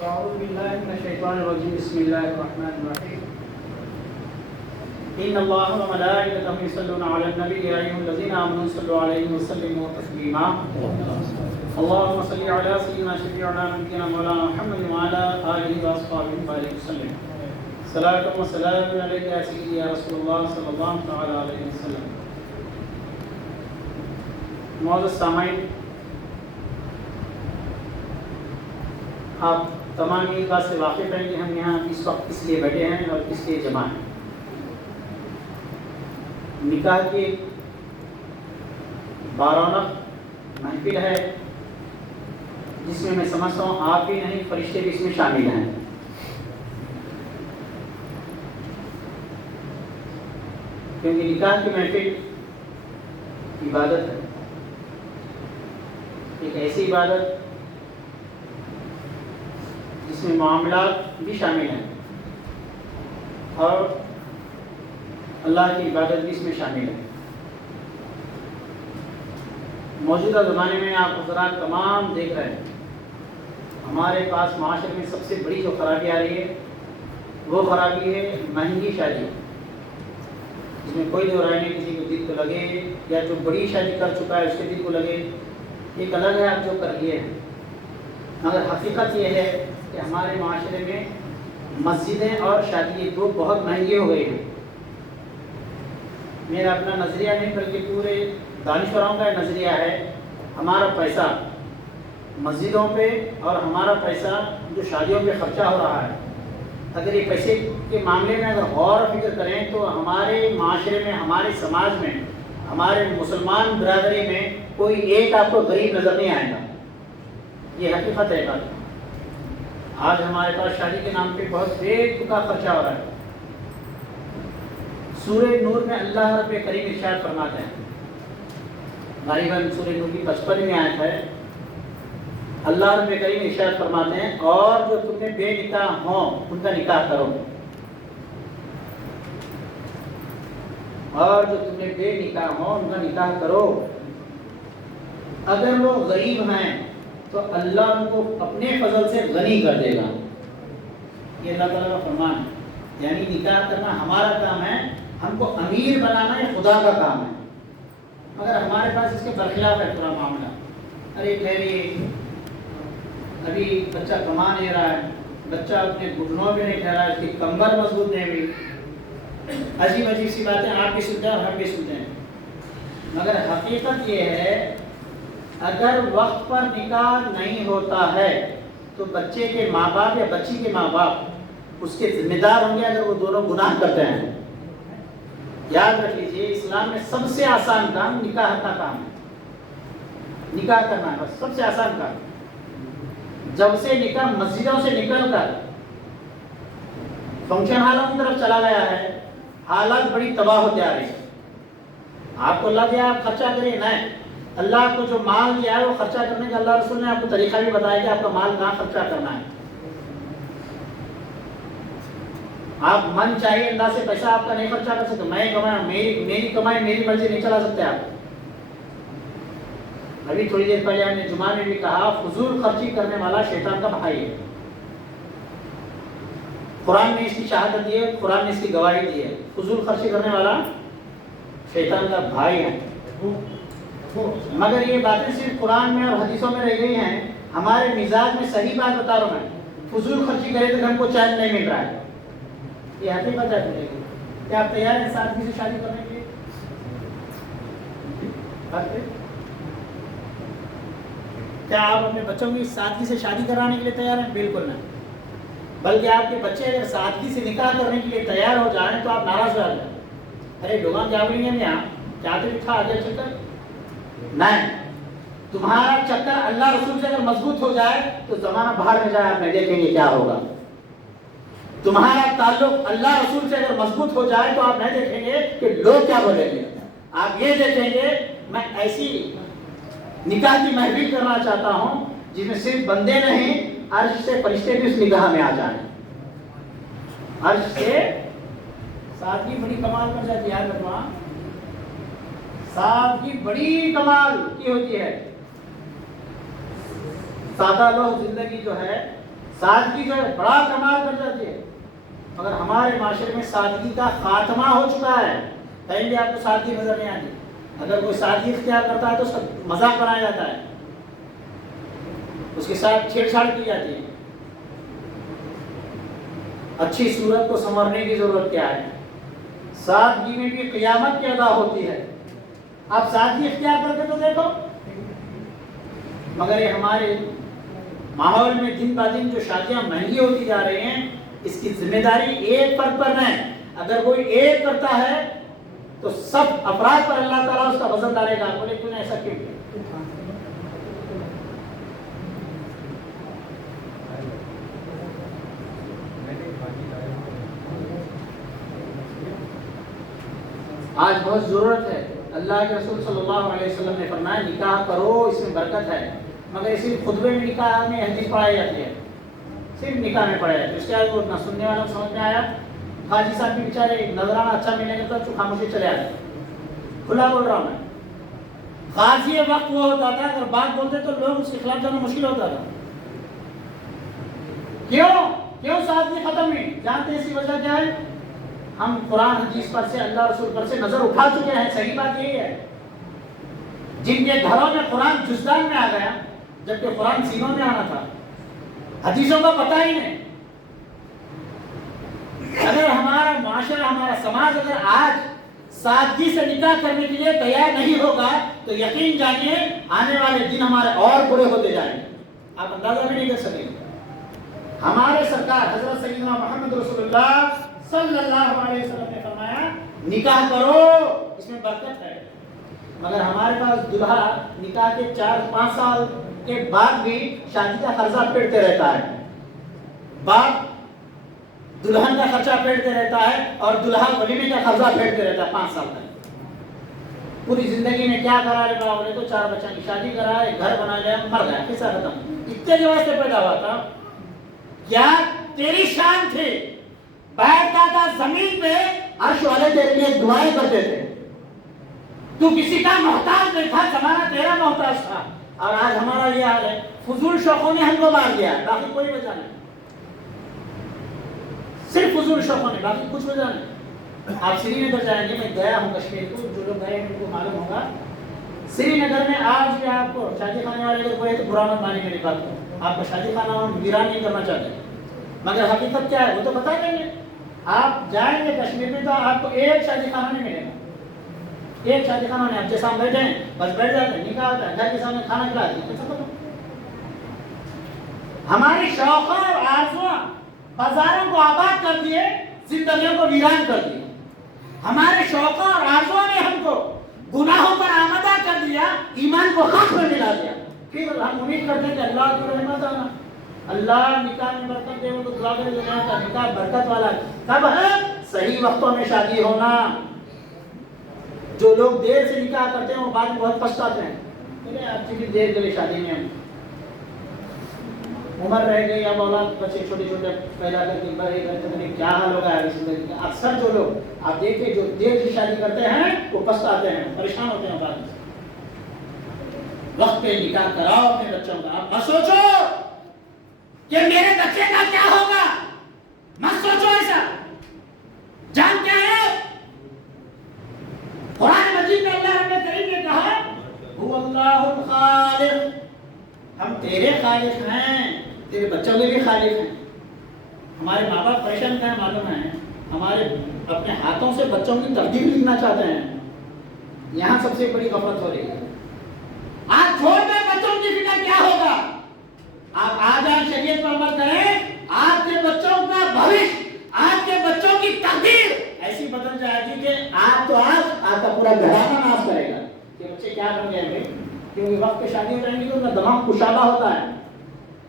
أعوذ بالله من الشيطان الرجيم بسم الله الرحمن الرحيم إن الله وملائكته يصلون على النبي يا أيها الذين آمنوا صلوا عليه وسلموا تسليما اللهم صل على سيدنا شفيعنا نبينا مولانا محمد وعلى آله وأصحابه وبارك وسلم صلاة وسلام عليك يا سيدي يا رسول الله صلى الله تعالى عليه وسلم. معزز سامعین، آپ تمام یہ بات سے واقف ہیں کہ ہم یہاں اس وقت کس لیے بیٹھے ہیں اور کس لیے جمع ہیں. نکاح کی 12 محفل ہے جس میں سمجھتا ہوں آپ بھی نہیں فرشتے بھی اس میں شامل ہیں. کیونکہ نکاح کی محفل عبادت ہے، ایک ایسی عبادت جس میں معاملات بھی شامل ہیں اور اللہ کی عبادت بھی اس میں شامل ہے. موجودہ زمانے میں آپ حضرات تمام دیکھ رہے ہیں، ہمارے پاس معاشرے میں سب سے بڑی جو خرابی آ رہی ہے وہ خرابی ہے مہنگی شادی، جس میں کوئی دو رائے نہیں، کسی کو دل کو لگے یا جو بڑی شادی کر چکا ہے اس کے دل کو لگے. ایک الگ ہے آپ جو کر لیے ہیں، مگر حقیقت یہ ہے کہ ہمارے معاشرے میں مسجدیں اور شادی دو بہت مہنگی ہو گئی ہیں. میرا اپنا نظریہ نہیں بلکہ پورے دانشوراؤں کا نظریہ ہے، ہمارا پیسہ مسجدوں پہ اور ہمارا پیسہ جو شادیوں پہ خرچہ ہو رہا ہے، اگر یہ پیسے کے معاملے میں اگر غور و فکر کریں تو ہمارے معاشرے میں، ہمارے سماج میں، ہمارے مسلمان برادری میں کوئی ایک آپ کو غریب نظر نہیں آئے گا. یہ حقیقت ہے بات. آج ہمارے پاس شادی کے نام پہ بہت بے تکا خرچہ ہو رہا ہے. سورہ نور میں اللہ رب کریم ارشاد فرماتے ہیں، غالباً سورہ نور کی 55 آیت ہے. اللہ رب کریم ارشاد فرماتے ہیں اور جو تم نے بے نکاح ہوں ان کا نکاح کرو، اور جو تم نے بے نکاح ہوں ان کا نکاح کرو. اگر وہ غریب ہیں تو اللہ ان کو اپنے فضل سے غنی کر دے گا. یہ اللہ تعالیٰ کا فرمان ہے. یعنی نکاح کرنا ہمارا کام ہے، ہم کو امیر بنانا یہ خدا کا کام ہے. مگر ہمارے پاس اس کے برخلاف ہے پورا معاملہ. ارے ٹھہریے، ابھی بچہ کما نہیں رہا ہے، بچہ اپنے گھٹنوں پہ نہیں ٹھہرا ہے، اس کی کمر مضبوط نہیں ہوئی. عجیب عجیب سی باتیں آپ بھی سنتے ہیں اور ہم بھی سنتے ہیں. مگر حقیقت یہ ہے اگر وقت پر نکاح نہیں ہوتا ہے تو بچے کے ماں باپ یا بچی کے ماں باپ اس کے ذمہ دار ہوں گے اگر وہ دونوں گناہ کرتے ہیں. یاد رکھ لیجیے، اسلام میں سب سے آسان کام نکاح کا کام ہے. نکاح کرنا ہے بس سب سے آسان کام. جب سے نکاح مسجدوں سے نکل کر فنکشن ہالوں کی طرف چلا گیا ہے، حالات بڑی تباہ ہوتے آ رہی ہے. آپ کو اللہ دیا آپ خرچہ کریے، نہیں، اللہ آپ کو جو مال دیا ہے وہ خرچہ کرنے کا اللہ رسول نے آپ کو طریقہ بھی بتایا کہ آپ کا مال کہاں خرچہ کرنا ہے. آپ من چاہیے اللہ سے پیسہ آپ کا نہیں خرچہ کر سکتے. میں کمایا، میری کمائی میری مرضی نہیں چلا سکتے آپ. ابھی تھوڑی دیر پہلے ہم نے جمعہ میں بھی کہا فضول خرچی کرنے والا شیطان کا بھائی ہے. قرآن نے اس کی شہادت دی ہے، قرآن نے اس کی گواہی دی ہے. فضول خرچی کرنے والا شیطان کا بھائی ہے. مگر یہ باتیں صرف قرآن میں اور حدیثوں میں رہ گئی ہیں. ہمارے مزاج میں صحیح بات بتا رہا ہوں میں، فضول خرچی کرے تو ہم کو چین نہیں مل رہا ہے. یہ حقیقت ہے. کیا آپ تیار ہیں سادگی سے شادی کرنے کے لیے؟ کیا آپ اپنے بچوں کی سادگی سے شادی کرانے کے لیے تیار ہیں؟ بالکل نہیں. بلکہ آپ کے بچے اگر سادگی سے نکاح کرنے کے لیے تیار ہو جائیں تو آپ ناراض ہو جائیں. ارے لوگاں کیا بولیں گے یہاں کیا تو لکھا آگے چکر نہیں. تمہارا چکر اللہ رسول سے اگر مضبوط ہو جائے تو زمانہ باہر میں جائے، آپ نہیں دیکھیں گے کیا ہوگا. تمہارا تعلق اللہ رسول سے اگر مضبوط ہو جائے تو آپ نہیں دیکھیں گے کہ لوگ کیا بولیں گے. آپ یہ دیکھیں گے میں ایسی نکاح کی محفل کرنا چاہتا ہوں جس میں صرف بندے نہیں، عرش سے فرشتے بھی اس نکاح میں آ جائیں. عرش سے سادگی بڑی کمال کر جاتی ہے. یاد رکھنا، سادگی بڑی کمال کی ہوتی ہے. سادہ لوگ زندگی جو ہے سادگی جو ہے بڑا کمال کر جاتی ہے، مگر ہمارے معاشرے میں سادگی کا خاتمہ ہو چکا ہے. کہیں بھی آپ کو سادگی نظر نہیں آتی. اگر کوئی سادگی اختیار کرتا ہے تو اس کا مذاق بنایا جاتا ہے، اس کے ساتھ چھیڑ چھاڑ کی جاتی ہے. اچھی صورت کو سنورنے کی ضرورت کیا ہے؟ سادگی میں بھی قیامت کی ادا ہوتی ہے. آپ سادگی اختیار کر کے تو دیکھو. مگر یہ ہمارے ماحول میں دن با دن جو شادیاں مہنگی ہوتی جا رہی ہیں، اس کی ذمہ داری ایک فرد پر نہیں. اگر کوئی ایک کرتا ہے تو سب افراد پر اللہ تعالیٰ اس کا وزن ڈالے گا. بولے تو نے ایسا کیوں کیا؟ آج بہت ضرورت ہے. اللہ کے رسول صلی اللہ علیہ وسلم نے فرمایا نکاح کرو، اس میں برکت ہے. مگر صرف خطبے میں نکاح میں حدیث پڑھائی جاتی ہے، صرف نکاح میں پڑھایا جاتی ہے. اس کے بعد وہ نہ سننے والوں کو سمجھ میں آیا. حاجی صاحب بھی بیچارے نظرانہ اچھا ملنے کا تو خاموشی چلے آتے. کھلا بول رہا ہوں میں. غازی وقت وہ ہوتا تھا اگر بات بولتے تو لوگ اس کے خلاف جانا مشکل ہوتا تھا. کیوں سادگی ختم ہوئی؟ جانتے ہیں اس کی وجہ کیا ہے؟ ہم قرآن حدیث پر سے، اللہ رسول پر سے نظر اٹھا چکے ہیں. صحیح بات یہی ہے. جن کے گھروں میں قرآن جزدان میں آ گیا جبکہ قرآن سینوں میں آنا تھا، حدیثوں کا پتہ ہی نہیں. اگر ہمارا معاشرہ، ہمارا سماج اگر آج سادگی سے نکاح کرنے کے لیے تیار نہیں ہوگا تو یقین جانیے آنے والے دن ہمارے اور برے ہوتے جائیں گے. آپ اندازہ بھی نہیں کر سکیں. ہمارے سرکار حضرت سیدنا محمد رسول اللہ صلی اللہ علیہ وسلم نے فرمایا نکاح کرو، اس میں برکت ہے. مگر ہمارے پاس دلہا نکاح کے 4-5 سال کے بعد بھی شادی کا خرچہ پھیرتے رہتا ہے. باپ دلہن کا خرچہ پھیرتے رہتا ہے اور دلہا ولیمے کا خرچہ پھیرتے رہتا ہے 5 سال تک. پوری زندگی میں کیا کرا لے گا؟ بولے تو 4 بچوں کی شادی کرا، ایک گھر بنا لیا، مر گیا، قصہ ختم. اتنے جو واسطے پیدا ہوا تھا کیا تیری شان تھی؟ بیٹھتا تھا زمین پہ، عرش والے تیرے لیے دعائیں کرتے تھے. تو کسی کا محتاج نہیں تھا، زمانہ تیرا محتاج تھا. اور آج ہمارا یہ حال ہے. فضول شوقوں نے ہم کو مار دیا، باقی کوئی وجہ نہیں. صرف فضول شوقوں نے، باقی کچھ وجہ نہیں. آپ سری نگر جائیں گے، میں گیا ہوں کشمیر کو، جو لوگ گئے ہیں ان کو معلوم ہوگا. سری نگر میں آج بھی آپ کو شادی خانے والے اگر کوئی تو برا مت مانے میری بات کو. آپ کا شادی خانہ ہم ویران نہیں کرنا چاہتے، مگر حقیقت کیا ہے وہ تو بتا دیں گے. آپ جائیں گے کشمیر میں تو آپ کو ایک شادی خانہ نہیں ملے گا. ایک شادی خانہ نہیں. آپ جیسا ہم بیٹھے ہیں بس بیٹھ جاتے ہیں، نکاح ہوتا ہے، گھر کے سامنے کھانا کھلا دیا. ہماری شوق اور آرزویں بازاروں کو آباد کر دیے، زندگیوں کو ویران کر دیے. ہمارے شوق اور آرزووں نے ہم کو گناہوں پر آمادہ کر دیا، ایمان کو خاک میں ملا دیا. پھر ہم امید کرتے ہیں کہ اللہ کی رحمت آنا، اللہ نکاح میں برکت دے. وہ تو دعا کرے دنیا کا نکاح برکت والا ہے. کب ہے؟ صحیح وقتوں میں شادی ہونا. جو لوگ دیر سے نکاح کرتے ہیں وہ بعد میں بہت پچھتاتے ہیں. بولے آپ کی دیر کے لیے شادی میں ہم عمر رہ گئی، اب اولاد بچے چھوٹے چھوٹے پیدا کر کے بڑے کرتے ہیں، کیا حال ہوگا ہے زندگی کا. اکثر جو لوگ آپ دیکھیں جو دیر کی شادی کرتے ہیں وہ پچھتاتے ہیں، پریشان ہوتے ہیں بعد میں. وقت پہ نکاح کراؤ اپنے بچوں کا. آپ مت سوچو کہ میرے بچے کا کیا ہوگا، مت سوچو ایسا. جانتے ہیں قرآن مجید میں اللہ رب کریم نے کہا هو اللہ الخالق، ہم تیرے خالق ہیں، تیرے بچوں کے بھی خالق ہیں. ہمارے ماں باپ پریشان ہیں معلوم ہے، ہمارے اپنے ہاتھوں سے بچوں کی تقدیر لکھنا چاہتے ہیں. یہاں سب سے بڑی غفلت ہو رہی ہے. آج چھوڑ دیں بچوں کی فکر کیا ہوگا. آپ آج شریعت پر عمل کریں، آپ کے بچوں کا بھوش، آپ کے بچوں کی تقدیر ایسی بدل جائے گی کہ آپ تو آپ کا پورا گھرانہ ناش کرے گا کہ بچے کیا بن گئے ہیں. کیونکہ وقت پہ شادی ہو جائیں گی تو ان کا دماغ کشادہ ہوتا ہے.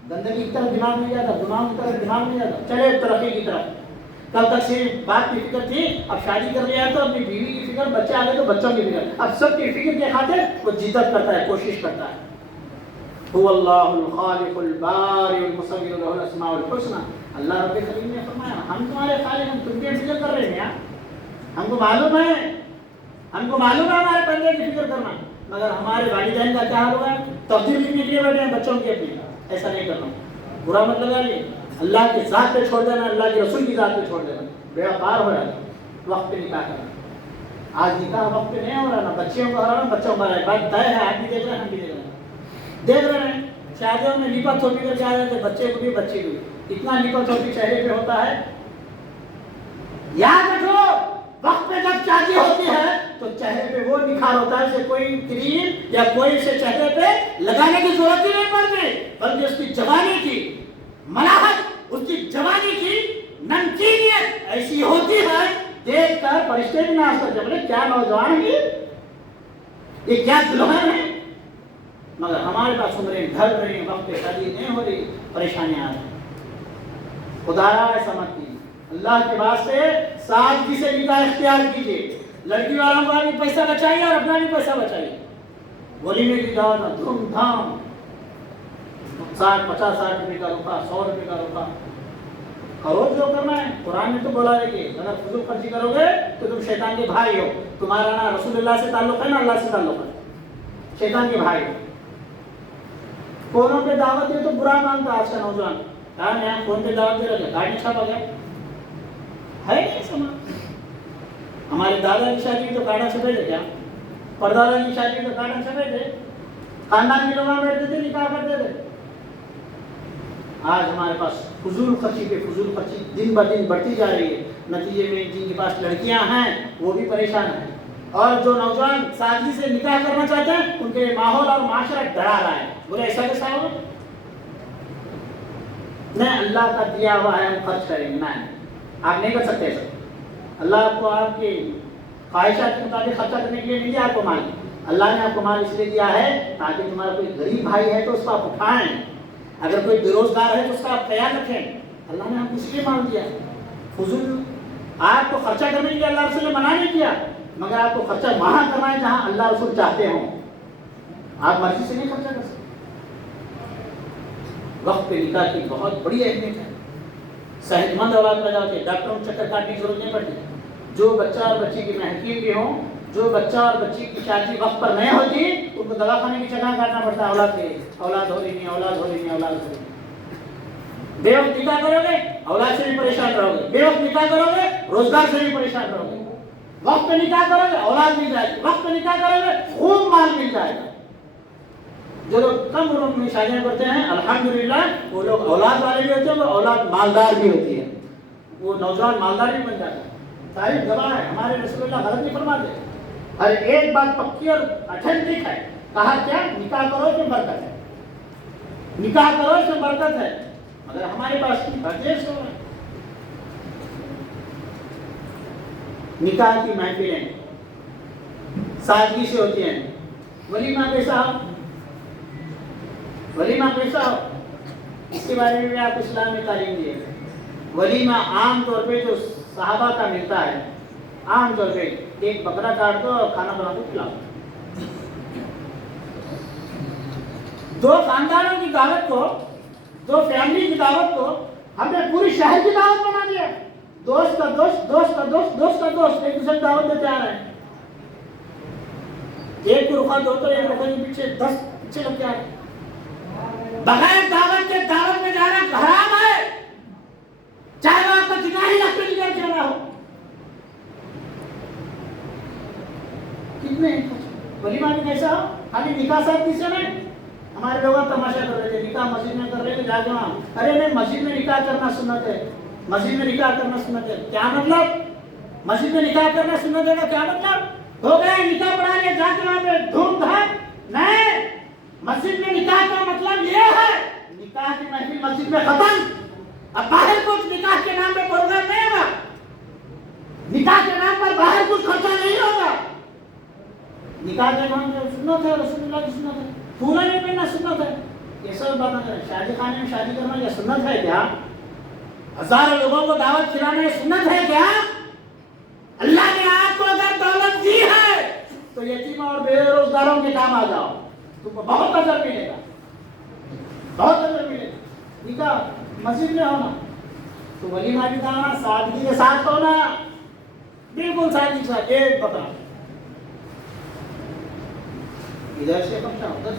گندگی کی طرف دماغ نہیں جاتا، دماغ کی طرف دماغ نہیں جاتا. چلے ترقی کی طرف. کل تک صرف بات کی فکر تھی، اب شادی کر لیا تو اپنی بیوی کی فکر، بچے آ گئے تو بچوں کی فکر. اب سب کی فکر کے خاطر وہ جدت کرتا ہے، کوشش کرتا ہے. هو اللہ الخالق البارئ المصور له الاسماء الحسنى. اللہ رب کریم نے فرمایا ہم تمہارے خالق ہیں، تم کی فکر کر رہے ہیں. ہم کو معلوم ہے ہمارے بندے کی فکر کرنا. مگر ہمارے والدین کا کیا حال ہوا ہے؟ تقدیر لکھنے کے لیے بیٹھے ہیں بچوں کی اپنی. ایسا نہیں کرنا. برا مت لگا لیے. اللہ کی ذات پہ چھوڑ دینا, اللہ کے رسول کی ذات پہ چھوڑ دینا, بیڑا پار ہو رہا ہے. وقت پہ نکاح کرنا, آج نکاح وقت پہ نہیں ہو رہا, نا بچیوں کو ہو رہا, بچوں کو ہو رہا ہے. بات طے ہے, آپ بھی دیکھ رہے ہیں, ہم بھی دیکھ رہے ہیں. شادیوں میں لیپا تھوپی کر کے آ جاتے, بچے کو بھی بچی کو بھی. اتنا لیپا تھوپی چہرے پہ ہوتا ہے. یاد رکھو, وقت پہ جب شادی ہوتی ہے تو چہرے پہ وہ نکھار ہوتا ہے جسے کوئی کریم یا کوئی سے چہرے پہ لگانے کی ضرورت ہی نہیں پڑتی, بلکہ اس کی جوانی کی ملاحت, اس کی جوانی کی نمکینیت ایسی ہوتی ہے, دیکھ کر فرشتے بھی ناز کرتے, بولے کیا نوجوان ہے یہ, کیا دلہن ہے. مگر ہمارے پاس عمریں ڈھل رہی ہیں, وقت پہ شادی نہیں ہو رہی, پریشانیاں آ رہی ہیں. خدا ایسا مت کیجیے, اللہ کے واسطے سادگی سے نکاح اختیار کیجیے. لڑکی والوں کا بھی پیسہ بچائیے اور اپنا بھی پیسہ بچائیے. ولیمے کی دعوت دھوم دھام, 60-50 روپے کا روپا, 100 روپے کا روپا کرو, جو کرنا ہے. قرآن میں تو بولا ہے کہ اگر فضول خرچی کرو گے تو تم شیطان کے بھائی ہو. تمہارا نہ رسول اللہ سے تعلق ہے نہ اللہ سے تعلق ہے, شیطان کے بھائی ہو. فونوں پہ دعوت دے تو برا مانتا آج کا نوجوان. کہا میں فون پہ دعوت دے رہا, گاڑی چھاپا گیا ہے نہیں سمجھ. ہمارے دادا کی شادی تو کاٹا چھپے تھے, کیا پردادا کی شادی تو کاٹا چھپے تھے, خاندان کے لوگ بیٹھتے تھے, نکاح کرتے تھے. آج ہمارے پاس فضول خرچی پہ فضول خرچی دن بہ دن بڑھتی جا رہی ہے. نتیجے میں جن کے پاس لڑکیاں ہیں وہ بھی پریشان ہیں, اور جو نوجوان سادگی سے نکاح کرنا چاہتے ہیں ان کے ماحول اور معاشرہ ڈرا رہا ہے. بولے ایسا کیسا ہوگا, نہیں اللہ کا دیا ہوا ہے ہم خرچ کریں گے. نہیں, آپ نہیں کر سکتے ایسا. اللہ آپ کو آپ کی خواہشات کے مطابق خرچہ کرنے کے لیے نہیں دیا آپ کو مال. اللہ نے آپ کو مال اس لیے دیا ہے تاکہ تمہارا کوئی غریب بھائی ہے تو اس کو آپ اٹھائیں, اگر کوئی بے روزگار ہے تو اس کا آپ خیال رکھیں. اللہ نے آپ کو اس لیے مال دیا. فضول آپ کو خرچہ کرنے کے لیے اللہ رسول نے منع نہیں کیا, مگر آپ کو خرچہ وہاں کرنا ہے جہاں اللہ رسول چاہتے ہوں. آپ مرضی سے نہیں خرچہ کر سکتے. وقت پہ نکاح کی بہت بڑی اہمیت ہے. صحت مند اولاد پیدا ہوتی ہے, ڈاکٹروں کو چکر کاٹنے کی ضرورت نہیں پڑتی. جو بچہ اور بچی کی محکیم بھی ہوں, جو بچہ اور بچی کی شادی وقت پر نہیں ہوتی ان کو دواخانے کی چکر کاٹنا پڑتا ہے اولاد کے. اولاد ہو رہی نہیں, اولاد ہو رہی نہیں, اولاد ہو رہی نہیں. بے وقت نکاح کرو گے اولاد سے بھی پریشان رہو گے, بے وقت نکاح کرو گے روزگار سے بھی پریشان رہو گے. وقت پہ نکاح کرو گے اولاد مل جائے گی, وقت پہ نکاح کرو گے خوب مال مل جائے گا. جو لوگ کم عمر میں شادیاں کرتے ہیں الحمدللہ وہ لوگ اولاد والے بھی ہوتے ہیں, وہ اولاد مالدار بھی ہوتی ہے, وہ نوجوان مالدار بھی بن جاتا ہے. تاریخ گواہ ہے, ہمارے رسول اللہ غلط نہیں فرماتے. ہر ایک بات پکی اور اتھینٹک ہے. کہا کیا, نکاح کرو اس میں برکت ہے, نکاح کرو اس میں برکت ہے. مگر ہمارے پاس بردیش ہو رہا ہے. نکاح کی محفلیں سادگی سے ہوتی ہیں. ولیمہ کیسا ہو, ولیمہ کیسا ہو, اس کے بارے میں بھی آپ اسلام میں تعلیم دیے. ولیمہ عام طور پہ جو صحابہ کا ملتا ہے, عام طور پہ ایک بکرا کاٹ دو اور کھانا بنا دو کھلاؤ. دو خاندانوں کی دعوت کو, دو فیملی کی دعوت کو ہم نے پوری شہر کی دعوت بنا دیا. دوست کا دوست, دوست کا دوست, دوست کا دوست ایک دوسرے کی دعوت دیتے آ رہے ہیں. ایک کو رخا دو تو ایک رخا کے پیچھے 10 پیچھے لگ کے آ رہے ہیں. بغیر دعوت کے دعوت میں جانا حرام ہے, چاہے وہ آپ کا جتنا ہی لکھ پہ کیوں نہ ہو. کتنے ولیمہ بھی کیسا ہو, خالی نکاح صاحب کسی نے ہمارے لوگ تماشا کر رہے تھے, نکاح مسجد میں کر رہے تھے, جا کے وہاں ارے نہیں مسجد میں نکاح کرنا سنت ہے, مسجد میں نکاح کرنا سنت ہے. کیا مطلب, مسجد میں نکاح کرنا سنت ہے کا کیا مطلب, ہو گیا نکاح پڑھا لیا جا کے وہاں پہ دھوم دھام. نہیں, مسجد میں نکاح کا مطلب یہ ہے نکاح کی محفل مسجد میں ختم. اب باہر کچھ نکاح کے نام پہ پروگرام نہیں ہوگا, نکاح کے نام پر باہر کچھ خرچہ نہیں ہوگا. نکاح کے نام پہ سنت ہے, رسول اللہ کی سنت ہے. پھولا نہیں پہننا سنت ہے. یہ سب بات نہ کریں. شادی خانے میں شادی کرنا یہ سنت ہے کیا, ہزاروں لوگوں کو دعوت کھلانا یہ سنت ہے کیا. اللہ نے آپ کو اگر دولت دی ہے تو یتیموں اور بے روزگاروں کے کام آ جاؤ, تم کو بہت اجر ملے گا, بہت اجر ملے گا. نکاح مسجد میں ہونا تو ولیمہ بھی کھانا سادگی کے ساتھ ہونا, بالکل سادگی کے ساتھ. ایک بکرا ادھر سے خرچہ ادھر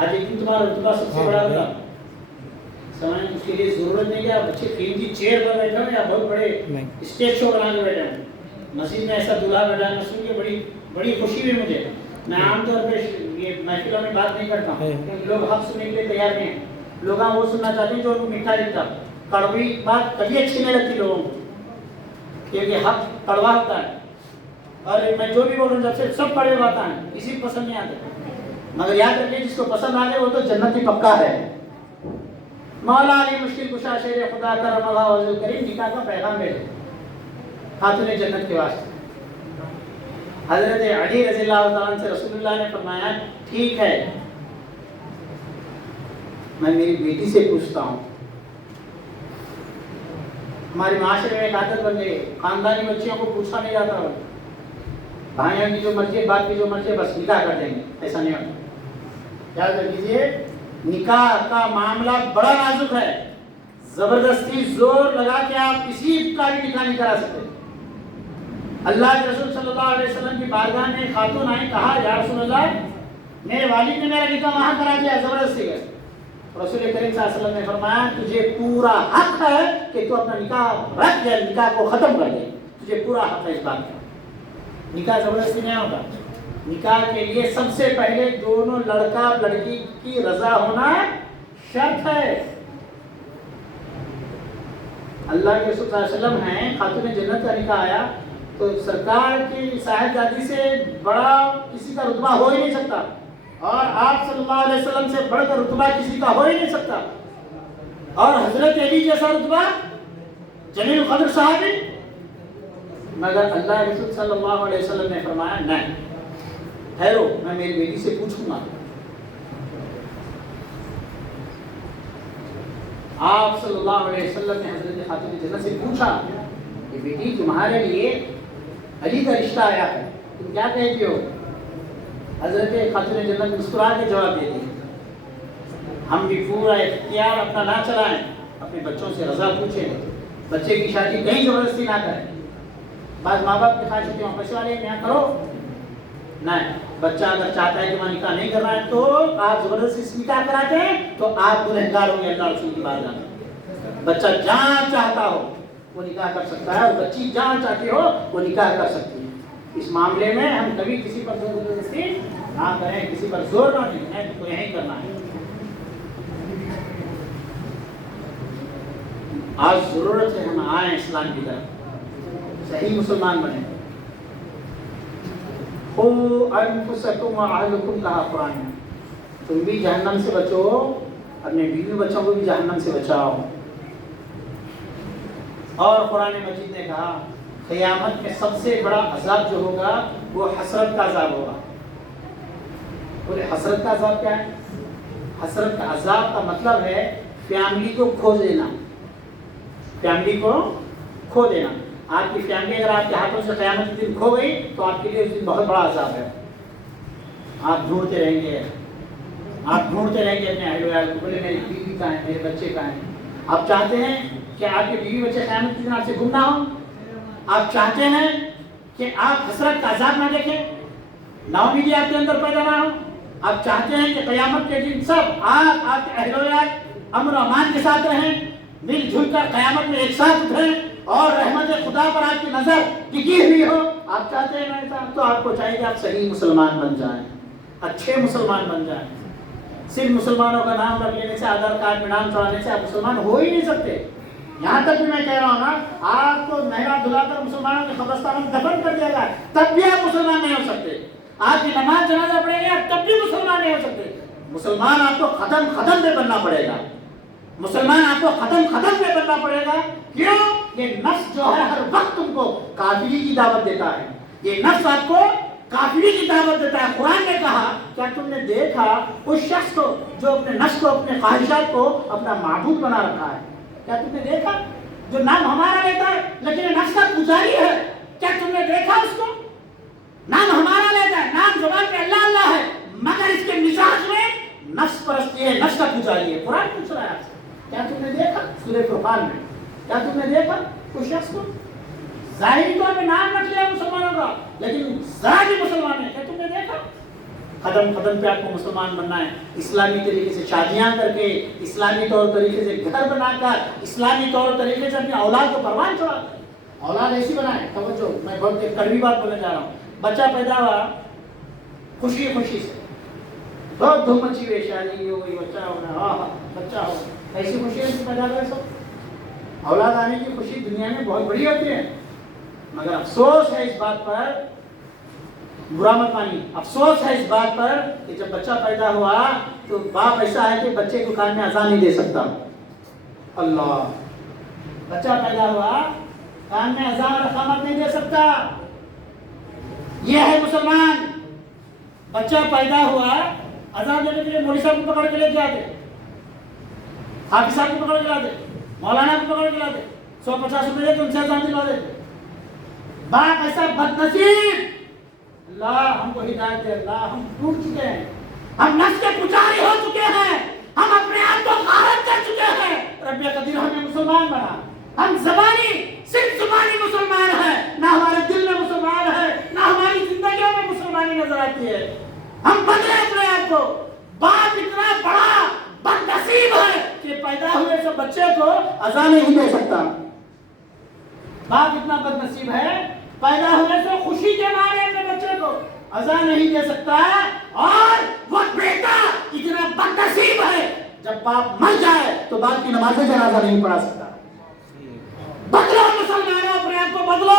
آج ایک دن تمہارا رتبہ سب سے بڑا ہوگا سمجھ اس کے لیے ضرورت نہیں کہ آپ اچھے قیمتی چیئر پر بیٹھے ہو یا بہت بڑے اسٹیج شو بنا کے بیٹھے ہیں. مسجد میں ایسا دلہا بیٹھا ہے سن کے بڑی خوشی ہوئی مجھے. میں عام طور پہ یہ محفلوں میں بات نہیں کرتا کیونکہ لوگ حق سننے کے لیے تیار نہیں ہیں. لوگ وہ سننا چاہتے ہیں جو ان کو میٹھا لگتا. کڑوی بات کبھی اچھی نہیں لگتی لوگوں کو کیونکہ حق کڑوا ہوتا ہے. اور میں جو بھی بول رہا ہوں جب سے سب کڑوے بات ہیں کسی کو پسند نہیں آتے. مگر یاد رکھیں جس کو پسند آ گئے وہ تو جنتی پکا ہے. مولا علی مشکل کشا شیر خدا کرم اللہ وضو کریم نکاح کا پیغام بھیجے خاتون جنت کے واسطے. حضرت علی رضی اللہ تعالیٰ عنہ سے رسول اللہ نے فرمایا ٹھیک ہے میں میری بیٹی سے پوچھتا ہوں. ہمارے معاشرے میں ایک عادت بن گئی خاندانی بچیوں کو پوچھا نہیں جاتا. بھائیوں کی جو مرضی باپ کی جو مرضی بس نکاح کر دیں گے. ایسا نہیں ہوتا. یاد رکھیے نکاح کا معاملہ بڑا نازک ہے. زبردستی زور لگا کے آپ کسی کا بھی نکاح نہیں کرا سکتے. اللہ کے رسول صلی اللہ علیہ وسلم کی بارگاہ میں خاتون آئی کہا یا رسول اللہ میرے والد نے میرا نکاح وہاں کرا دیا زبردستی ہے. رسول کریم صلی اللہ علیہ وسلم نے فرمایا تجھے پورا حق ہے کہ تو اپنا نکاح رکھ دے نکاح کو ختم کر دے. تجھے پورا حق ہے اس بات کا. نکاح زبردستی نہیں ہوگا. نکاح کے لیے سب سے پہلے دونوں لڑکا لڑکی کی رضا ہونا شرط ہے. اللہ کے رسول صلی اللہ علیہ وسلم ہیں خاتون جنت کا نکاح آیا تو سرکار کی صاحبزادی سے بڑا کسی کا رتبہ ہو ہی نہیں سکتا اور آپ صلی اللہ علیہ وسلم سے بڑھ کر رتبہ کسی کا ہو ہی نہیں سکتا. اور حضرت علی جیسا رتبہ جلیل القدر صحابی. مگر اللہ کے رسول صلی اللہ علیہ وسلم نے فرمایا نہیں ٹھہرو میں میری بیٹی سے پوچھوں گا. آپ صلی اللہ علیہ وسلم نے حضرت خاتون جنت سے پوچھا کہ بیٹی تمہارے لیے علی کا رشتہ آیا ہے تم کیا کہتی ہو. حضرت خاتون جنت مسکرا کے جواب دیتی ہم بھی پورا اختیار اپنا نہ چلائیں اپنے بچوں سے رضا پوچھیں بچے کی شادی کہیں زبردستی نہ کریں. بعض ماں باپ کی خواہش ہوتی ہے پیسے والے یہاں کرو نہیں. بچہ اگر چاہتا ہے کہ وہاں نکاح نہیں کرنا ہے تو آپ زبردستی نکاح کراتے ہیں تو آپ گنہگار ہوں گے اللہ رسول کی بارگاہ میں. بچہ جہاں چاہتا ہو وہ نکاح کر سکتا ہے اور بچی جہاں چاہتی ہو وہ نکاح کر سکتی ہے. اس معاملے میں ہم کبھی کسی پر زبردستی نہ کریں کسی پر زور نہ دیں تو یہی کرنا ہے. آج ضرورت ہے ہم آئیں اسلام کی طرف صحیح مسلمان بنیں. انفسکم واہلکم کہا قرآن میں تم بھی جہنم سے بچو اپنے بیوی بچوں کو بھی جہنم سے بچاؤ. اور قرآن مجید نے کہا قیامت میں سب سے بڑا عذاب جو ہوگا وہ حسرت کا عذاب ہوگا. بولے حسرت کا عذاب کیا ہے؟ حسرت کا عذاب کا مطلب ہے فیملی کو کھو دینا. فیملی کو کھو دینا. آپ کی فیملی اگر آپ کے ہاتھوں سے قیامت کے دن کھو گئی تو آپ کے لیے اس دن بہت بڑا عذاب ہے. آپ ڈھونڈتے رہیں گے اپنے اہل و عیال کو. بولے میری بیوی کہاں ہے میرے بچے کہاں ہیں. آپ چاہتے ہیں کہ آپ کے بیوی بچے قیامت کے دن آپ سے گم نہ ہوں. آپ چاہتے ہیں کہ آپ حسرت کا عذاب نہ دیکھیں ناامیدی آپ کے اندر پیدا نہ ہو. آپ چاہتے ہیں کہ قیامت کے دن سب آپ کے اہل و عیال امن و امان کے ساتھ رہیں مل جل کر قیامت میں ایک ساتھ اٹھیں اور رحمت خدا پر آپ کی نظر ٹکی ہوئی ہو. آپ چاہتے ہیں ایسا تو آپ کو چاہیے کہ آپ صحیح مسلمان بن جائیں اچھے مسلمان بن جائیں. صرف مسلمانوں کا نام رکھ لینے سے آدھار کارڈ میں نام چڑھانے سے آپ مسلمان ہو ہی نہیں سکتے. یہاں تک بھی میں کہہ رہا ہوں نا آپ کو نہلا دھلا کر مسلمانوں کے قبرستان میں دفن کر دیا جائے تب بھی آپ مسلمان نہیں ہو سکتے. آپ کی نماز جنازہ پڑھیں گے تب بھی مسلمان نہیں ہو سکتے. مسلمان آپ کو ختم پہ بننا پڑے گا. مسلمان آپ کو ختم پہ بننا پڑے گا. کیوں؟ یہ نفس جو ہے ہر وقت تم کو کافری کی دعوت دیتا ہے. یہ نفس آپ کو کافری کی دعوت دیتا ہے. قرآن نے کہا کیا تم نے دیکھا اس شخص کو جو اپنے نفس کو اپنے خواہشات کو اپنا معبود بنا رکھا ہے. کیا تم نے دیکھا جو نام ہمارا لیتا ہے لیکن یہ نفس کا پجاری ہے. کیا تم نے دیکھا اس کو نام ہمارا لیتا ہے نام زبان پہ اللہ اللہ ہے مگر اس کے مزاج میں نفس پرستی ہے نفس کا پجاری ہے. قرآن پوچھ رہا ہے آپ سے کیا تم نے دیکھا سورہ فرقان میں کیا تم نے دیکھا اس شخص کو ظاہری طور پہ نام رکھ لیا مسلمانوں کا لیکن ذاتی مسلمان ہے. کیا تم نے دیکھا قدم قدم پہ آپ کو مسلمان بننا ہے، اسلامی طریقے سے شادیاں کر کے، اسلامی طور طریقے سے گھر بنا کر، اسلامی طور طریقے سے اپنی اولاد کو پروان چڑھا کر اولاد ایسی بنائیں. توجہ، میں بہت ایک کڑوی بات بولنے جا رہا ہوں. بچہ پیدا ہوا خوشی خوشی سے، بہت دھوم مچی ہوئی، شادی ہو گئی، بچہ ہو گیا، ہاں بچہ ہو گیا، ایسی خوشی سے پیدا کرے سب. اولاد آنے کی خوشی دنیا میں بہت بڑی ہوتی ہے، مگر افسوس ہے اس بات پر، برا مت مانی، افسوس ہے اس بات پر کہ جب بچہ پیدا ہوا تو باپ ایسا ہے کہ بچے کو کان میں اذان نہیں دے سکتا. اللہ، بچہ پیدا ہوا کان میں اذان اور اقامت نہیں دے سکتا. یہ ہے مسلمان. بچہ پیدا ہوا، اذان دینے کے لیے مولوی صاحب کو پکڑ کے لے جاتے، حافظ صاحب کو پکڑ کے لاتے، مولانا کو پکڑ کے لاتے، 150 روپئے دے کے ان سے اذان دلوا دیتے. باپ ایسا بد نصیب. اللہ ہم کو ہدایت دے. اللہ ہم ٹوٹ چکے ہیں، ہم نفس کے پجاری ہو چکے ہیں، ہم اپنے آپ کو غارت کر چکے ہیں. رب قدیر ہمیں مسلمان بنا. ہم زبانی، صرف زبانی مسلمان ہیں، نہ ہمارے دل میں مسلمان ہے، نہ ہماری زندگیوں میں مسلمانی نظر آتی ہے. ہم بدلے اپنے آپ کو. باپ اتنا بڑا بد نصیب ہے کہ پیدا ہوئے سے بچے کو اذان نہیں دے سکتا. باپ اتنا بد نصیب ہے، پیدا ہونے سے خوشی کے مارے اپنے بچے کو اذان نہیں دے سکتا. اور وہ بیٹا اتنا بد نصیب ہے، جب باپ مر جائے تو باپ کی نماز جنازہ نہیں پڑھا سکتا. بدلو مسلمانوں، اپنے آپ کو بدلو.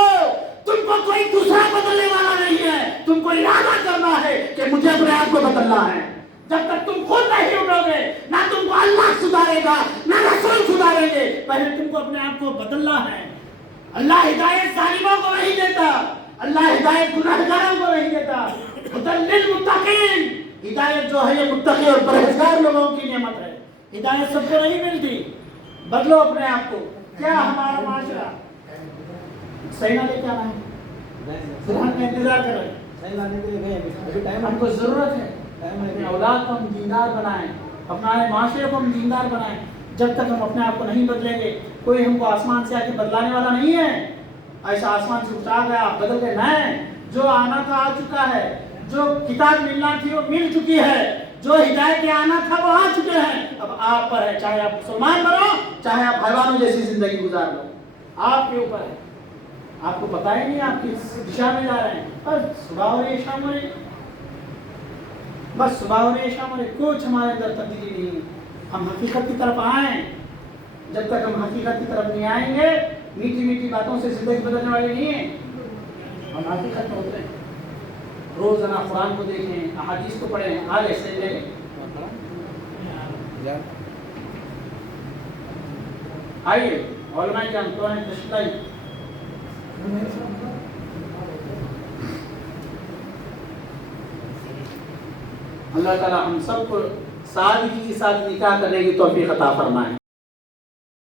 تم کو کوئی دوسرا بدلنے والا نہیں ہے، تم کو ارادہ کرنا ہے کہ مجھے اپنے آپ کو بدلنا ہے. جب تک تم خود نہیں اٹھو گے، نہ تم کو اللہ سدھارے گا، نہ رسول سدھاریں گے. پہلے تم کو اپنے آپ کو بدلنا ہے. اللہ ہدایت ظالموں کو نہیں دیتا، اللہ ہدایت گنہگاروں کو نہیں دیتا. ہدی للمتقین، ہدایت جو ہے یہ متقی اور پرہیزگار لوگوں کی نعمت ہے. ہدایت سب کو نہیں ملتی. بدلو اپنے آپ کو. کیا ہمارا معاشرہ صحیح نہ لے کے آنا ہے، پھر ہم انتظار کر رہے ہیں. صحیح لانے کے لیے گئے، ہم کو ضرورت ہے اپنے اولاد کو ہم دیندار بنائیں، اپنا معاشرے کو ہم دیندار بنائیں. جب تک ہم اپنے آپ کو نہیں بدلیں گے، کوئی ہم کو آسمان سے آ کے بدلانے والا نہیں ہے. ایسا آسمان سے اٹھا گیا آپ بدل گئے نہیں. جو آنا تھا آ چکا ہے، جو کتاب ملنا تھی وہ مل چکی ہے، جو ہدایت آنا تھا وہ آ چکے ہیں. اب آپ پر ہے، چاہے آپ مسلمان بنو، چاہے آپ حیوانوں جیسی زندگی گزار لو، آپ کے اوپر ہے. آپ کو پتہ ہی نہیں آپ کس دشا میں جا رہے ہیں. بس صبح ہو رہی ہے، شام ہو رہی ہے، بس صبح ہو رہی ہے، شام ہو رہی ہے. کچھ ہمارے اندر تبدیلی نہیں ہے. ہم حقیقت کی طرف آئیں. جب تک ہم حقیقت کی طرف نہیں آئیں گے، میٹھی میٹھی باتوں سے زندگی بدلنے والے نہیں ہیں. ہم حقیقت میں اتریں، روزانہ قرآن کو دیکھیں، احادیث کو پڑھیں. آگے سے لے لیں، آئیے علماء کرام تو ہیں تشریف لائیے. اللہ تعالی ہم سب کو سادگی کے ساتھ نکاح کرنے کی توفیق عطا فرمائے.